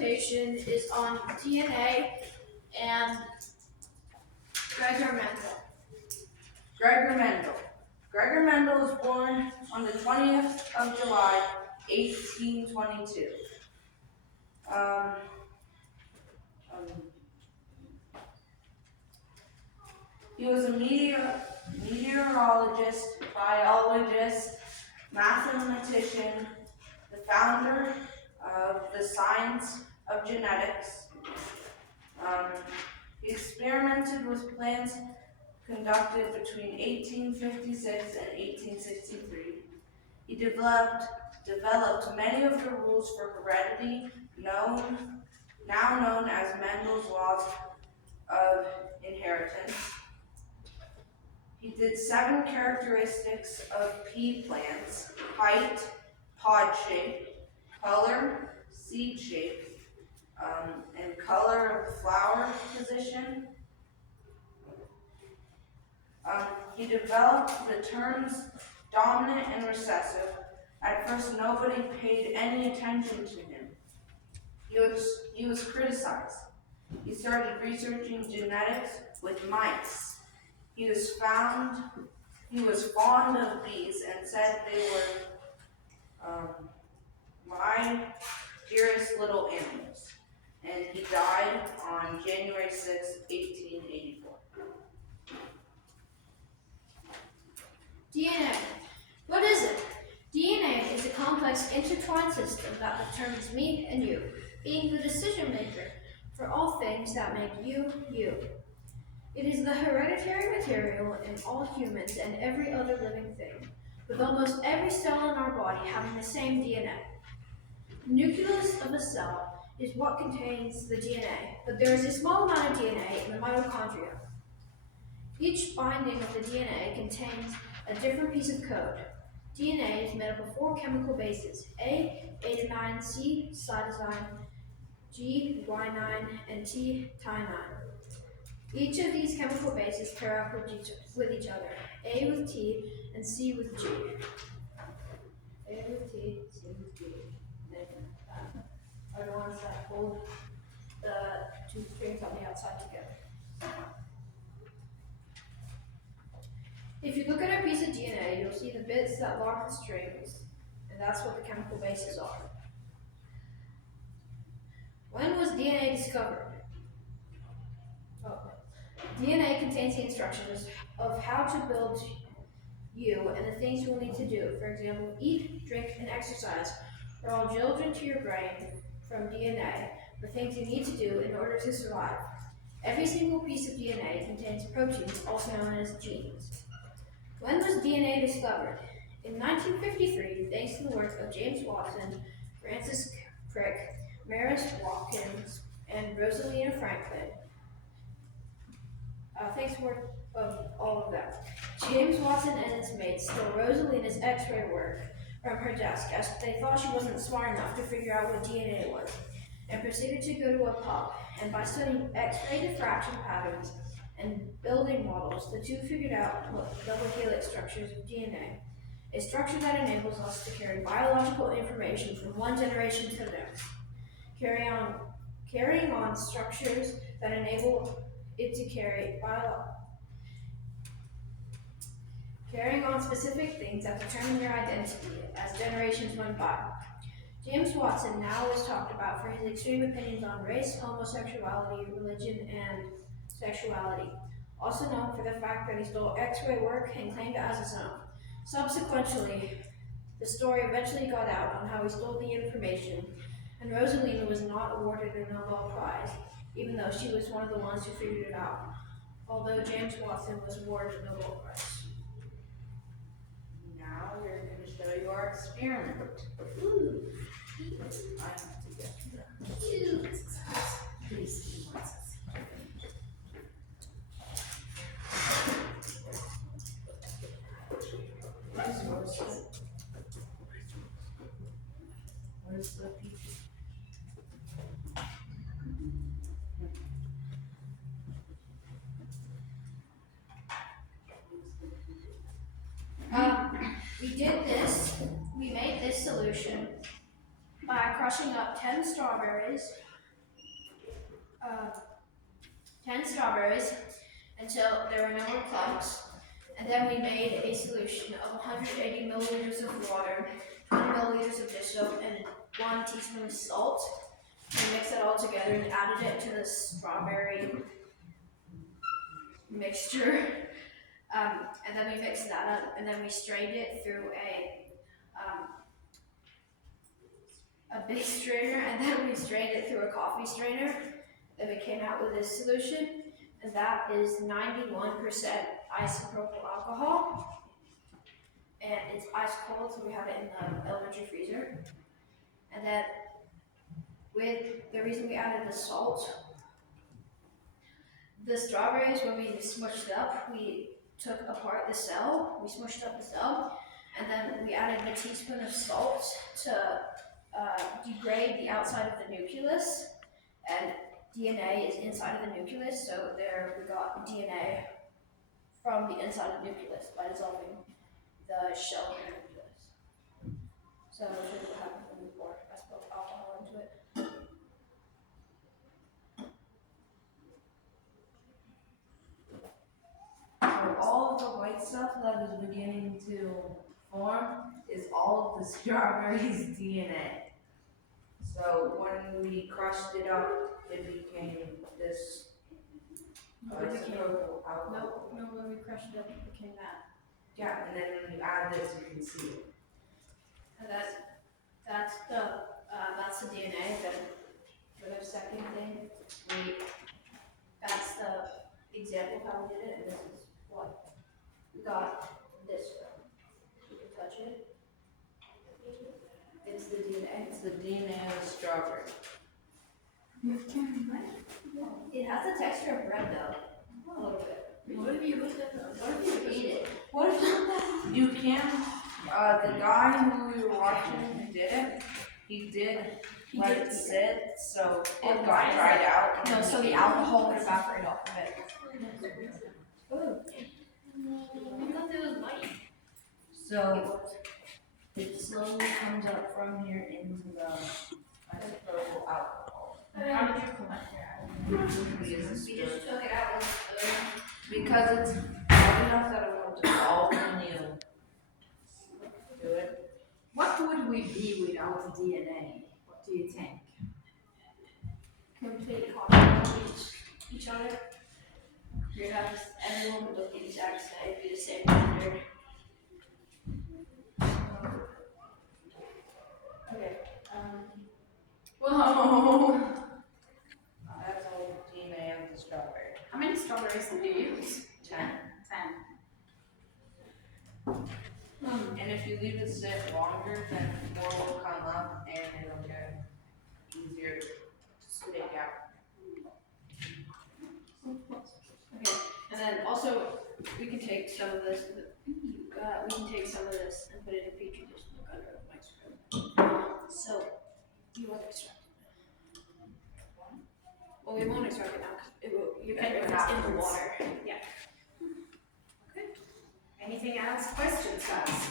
presentation is on DNA and Gregor Mendel. Gregor Mendel. Gregor Mendel was born on the 20th of July, 1822. He was a meteorologist, biologist, mathematician, the founder of the science of genetics. He experimented with plants conducted between 1856 and 1863. He developed many of the rules for heredity, now known as Mendel's laws of inheritance. He did 7 characteristics of pea plants: height, pod shape, color, seed shape, and color of flower position. He developed the terms dominant and recessive. At first, nobody paid any attention to him. He was criticized. He started researching genetics with mice. He was fond of bees and said they were my dearest little animals. And he died on January 6, 1884. DNA. What is it? DNA is a complex intertwined system that determines me and you, being the decision maker for all things that make you, you. It is the hereditary material in all humans and every other living thing, with almost every cell in our body having the same DNA. The nucleus of a cell is what contains the DNA, but there is a small amount of DNA in the mitochondria. Each binding of the DNA contains a different piece of code. DNA is made up of 4 chemical bases: A, adenine, C, cytosine, G, guanine, and T, thymine. Each of these chemical bases pair up with each other, A with T and C with G. A with T, C with G. Are the ones that hold the 2 strings on the outside together. If you look at a piece of DNA, you'll see the bits that lock the strings, and that's what the chemical bases are. When was DNA discovered? DNA contains the instructions of how to build you and the things you will need to do. For example, eat, drink, and exercise are all drilled into your brain from DNA, the things you need to do in order to survive. Every single piece of DNA contains proteins, also known as genes. When was DNA discovered? In 1953, thanks to the work of James Watson, Francis Crick, Maris Watkins, and Rosalina Franklin. Thanks to work of all of them. James Watson and his mates stole Rosalina's X-ray work from her desk as they thought she wasn't smart enough to figure out what DNA was, and proceeded to go to a pub. And by studying X-ray diffraction patterns and building models, the two figured out double helix structures of DNA, a structure that enables us to carry biological information from one generation to the next. Carrying on structures that enable it to carrying on specific things that determine your identity as generations went by. James Watson now is talked about for his extreme opinions on race, homosexuality, religion, and sexuality. Also known for the fact that he stole X-ray work and claimed it as his own. Subsequently, the story eventually got out on how he stole the information, and Rosalina was not awarded a Nobel Prize, even though she was one of the ones who figured it out, although James Watson was awarded a Nobel Prize. Now we're going to show you our experiment. Ooh. I have to get that. Please. Where's the piece? We made this solution by crushing up 10 strawberries, uh, 10 strawberries until there were no more clumps. And then we made a solution of 180 milliliters of water, 20 milliliters of dish soap, and 1 teaspoon of salt. We mixed that all together and added it to the strawberry mixture. And then we mixed that up, and then we strained it through a big strainer, and then we strained it through a coffee strainer. Then we came out with this solution, and that is 91% isopropyl alcohol. And it's ice cold, so we have it in the elementary freezer. And then with the reason we added the salt, the strawberries, when we smushed it up, we took apart the cell, we smushed up the cell, and then we added a teaspoon of salt to degrade the outside of the nucleus, and DNA is inside of the nucleus, so there we got DNA from the inside of the nucleus by dissolving the shell of the nucleus. So I'll show you what happened when we pour isopropyl alcohol into it. So all of the white stuff that is beginning to form is all of the strawberry's DNA. So when we crushed it up, it became this isopropyl alcohol. No, when we crushed it up, it became that. Yeah, and then when you add this, you can see it. And that's the DNA. Then for the second thing, that's the example of how we did it, and this is what we got this from. You can touch it. It's the DNA. It's the DNA of the strawberry. It has the texture of bread though. A little bit. What if you eat it? What if you can? The guy who we were watching did it. He did let it sit, so it got dried out. And No, then so he the ate alcohol would evaporate off of it. Ooh. I thought it was light. So it slowly comes up from here into the isopropyl alcohol. How did you collect it? We use a We just spoon. took it out with a spoon. Because it's hard enough that it won't dissolve when you do it. What would we be without DNA? What do you think? Complete copy of each other. You'd have everyone would look the exact same, be the same standard. Okay. Whoa! That's all DNA of the strawberry. How many strawberries did you use? 10. 10. And if you leave it sit longer, then more will come up and it'll get easier to spit out. Okay. And then also we can take some of this. We can take some of this and put it in a petri dish and look under a microscope. So, do you want to extract it? Well, we won't extract it now because it will. You can if it's in the water. Yeah. Anything else? Questions, guys?